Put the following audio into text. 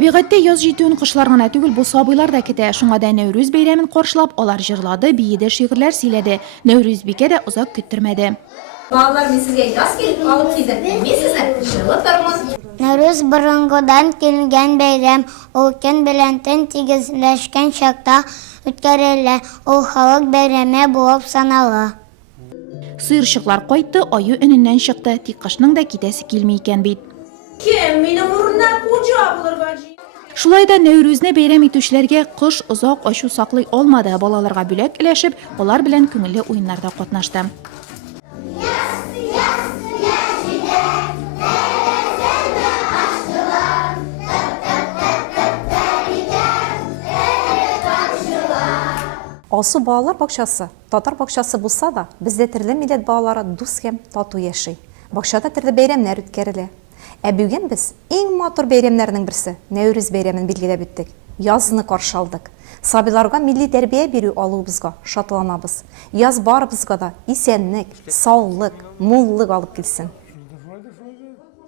Табигатьтә яз җитүен кышлар гына түгел, бу сабыйлар да көтә. Шуңа да Нәүрүз бәйрәмен каршылап, алар җырлады, биеде, шигырьләр сөйләде. Нәүрүз бикә дә озак көттермәде. Балалар, мен сезгә яз килеп алып килдем. Мен сезне җылы тормыш. Нәүрүз борынгыдан килгән бәйрәм, ул көн белән төн тигезләшкән чакта үткәрелә. Ул халык бәйрәме булып санала. Сыерчыклар кайтты, аю өненнән чыкты, тик кышның да китәсе килми икән бит. Кем минем урыннан хуҗа булырга җыена? Шулай да Нәүрүзне бәйрәм итүчеләргә кыш озак ачу саклый алмады. Балаларга бүләк өләшеп, алар белән күңелле уеннарда катнашты. Алсу балалар бакчасы, татар бакчасы булса да, бездә төрле милләт балалары дус һәм тату яши. Бакчада төрле бәйрәмнәр үткәрелә. Ә бүген без иң матур бәйрәмнәрнең берсе Нәүрүз бәйрәмен билгеләп үттек. Язны каршы алдык. Сабиларга милли тәрбия бирү алуыбызга шатланабыз. Яз барыбызга да исәнлек, саулык, муллык алып килсен.